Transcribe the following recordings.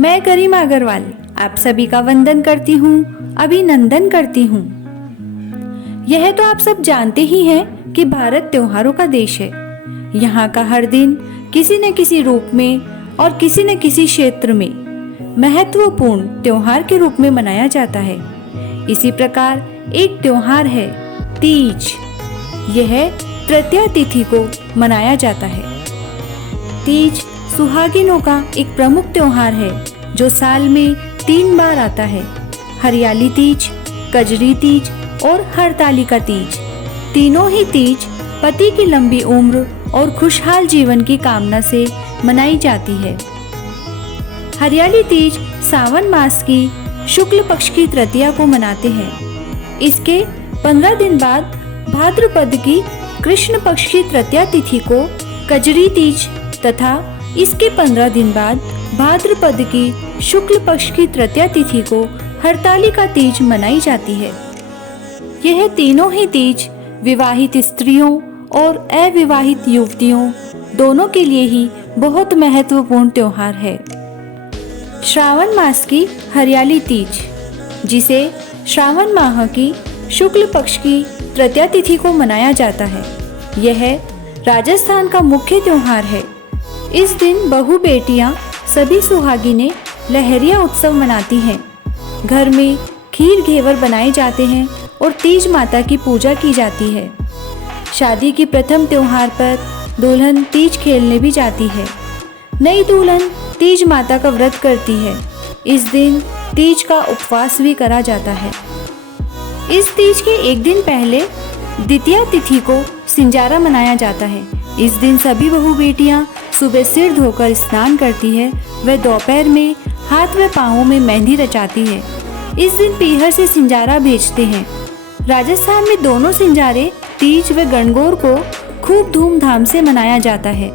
मैं गरिमा अग्रवाल आप सभी का वंदन करती हूँ, अभिनंदन करती हूँ। यह तो आप सब जानते ही हैं कि भारत त्योहारों का देश है। यहाँ का हर दिन किसी न किसी रूप में और किसी न किसी क्षेत्र में महत्वपूर्ण त्योहार के रूप में मनाया जाता है। इसी प्रकार एक त्योहार है तीज। यह तृतीया तिथि को मनाया जाता है। तीज सुहागिनों का एक प्रमुख त्योहार है जो साल में 3 बार आता है। हरियाली तीज, कजरी तीज और हरतालिका तीज। तीनों ही तीज पति की लंबी उम्र और खुशहाल जीवन की कामना से मनाई जाती है। हरियाली तीज सावन मास की शुक्ल पक्ष की तृतीया को मनाते हैं। इसके 15 दिन बाद भाद्रपद की कृष्ण पक्ष की तृतीया तिथि को कजरी तीज तथा इसके 15 दिन बाद भाद्रपद की शुक्ल पक्ष की तृतीया तिथि को हरतालिका तीज मनाई जाती है। यह तीनों ही तीज विवाहित स्त्रियों और अविवाहित युवतियों दोनों के लिए ही बहुत महत्वपूर्ण त्योहार है। श्रावण मास की हरियाली तीज, जिसे श्रावण माह की शुक्ल पक्ष की तृतीया तिथि को मनाया जाता है, यह राजस्थान का मुख्य त्योहार है। इस दिन बहू बेटियां सभी सुहागिनें लहरिया उत्सव मनाती हैं। घर में खीर घेवर बनाए जाते हैं और तीज माता की पूजा की जाती है। शादी की प्रथम त्योहार पर दुल्हन तीज खेलने भी जाती है। नई दुल्हन तीज माता का व्रत करती है। इस दिन तीज का उपवास भी करा जाता है। इस तीज के एक दिन पहले द्वितीया तिथि को सिंजारा मनाया जाता है। इस दिन सभी बहू बेटियां सुबह सिर धोकर स्नान करती है। वह दोपहर में हाथ व पाँवों में मेहंदी रचाती है। इस दिन पीहर से सिंजारा भेजते हैं। राजस्थान में दोनों सिंजारे तीज व गणगौर को खूब धूमधाम से मनाया जाता है।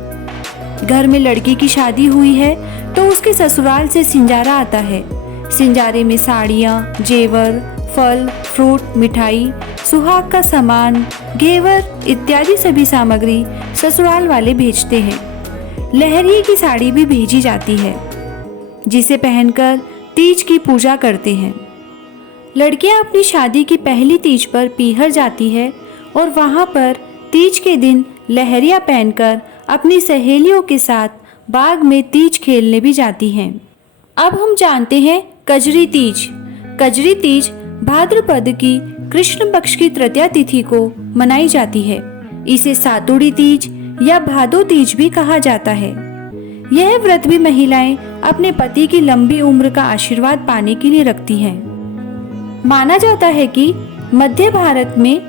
घर में लड़की की शादी हुई है तो उसके ससुराल से सिंजारा आता है। सिंजारे में साड़ियाँ, जेवर, फल, फ्रूट, मिठाई, सुहाग का सामान, घेवर इत्यादि सभी सामग्री ससुराल वाले भेजते हैं। लहरिये की साड़ी भी भेजी जाती है जिसे पहनकर तीज की पूजा करते हैं। लड़कियां अपनी शादी की पहली तीज पर पीहर जाती है और वहां पर तीज के दिन लहरिया पहनकर अपनी सहेलियों के साथ बाग में तीज खेलने भी जाती हैं। अब हम जानते हैं कजरी तीज। कजरी तीज भाद्रपद की कृष्ण पक्ष की तृतीया तिथि को मनाई जाती है। इसे सातुड़ी तीज या भादो तीज भी कहा जाता है। यह व्रत भी महिलाएं अपने पति की लंबी उम्र का आशीर्वाद पाने के लिए रखती हैं। माना जाता है कि मध्य भारत में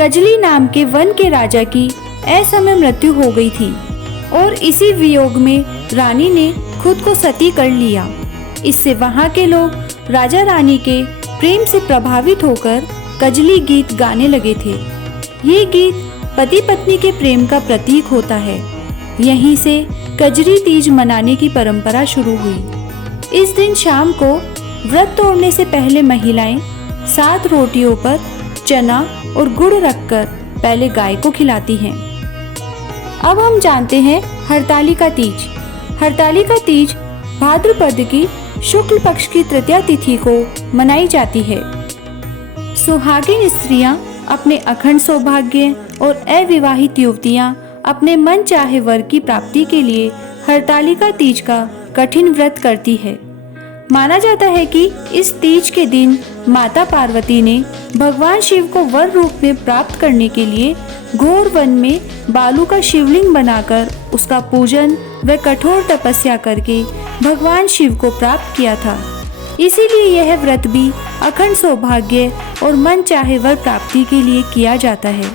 कजली नाम के वन के राजा की असमय मृत्यु हो गई थी और इसी वियोग में रानी ने खुद को सती कर लिया। इससे वहां के लोग राजा रानी के प्रेम से प्रभावित होकर कजली गीत गाने लगे थे। ये गीत पति पत्नी के प्रेम का प्रतीक होता है। यहीं से कजरी तीज मनाने की परंपरा शुरू हुई। इस दिन शाम को व्रत तोड़ने से पहले महिलाएं 7 रोटियों पर चना और गुड़ रखकर पहले गाय को खिलाती हैं। अब हम जानते हैं हरतालिका तीज। हरतालिका तीज भाद्रपद की शुक्ल पक्ष की तृतीया तिथि को मनाई जाती है। सुहागिन स्त्रियां अपने अखंड सौभाग्य और अविवाहित युवतियां अपने मन चाहे वर की प्राप्ति के लिए हरतालिका तीज का कठिन व्रत करती है। माना जाता है कि इस तीज के दिन माता पार्वती ने भगवान शिव को वर रूप में प्राप्त करने के लिए घोर वन में बालू का शिवलिंग बनाकर उसका पूजन व कठोर तपस्या करके भगवान शिव को प्राप्त किया था। इसीलिए यह व्रत भी अखंड सौभाग्य और मन चाहे वर प्राप्ति के लिए किया जाता है।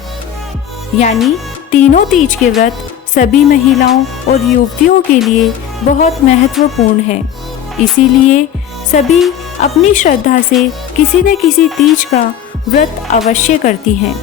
यानी तीनों तीज के व्रत सभी महिलाओं और युवतियों के लिए बहुत महत्वपूर्ण है। इसीलिए सभी अपनी श्रद्धा से किसी न किसी तीज का व्रत अवश्य करती हैं।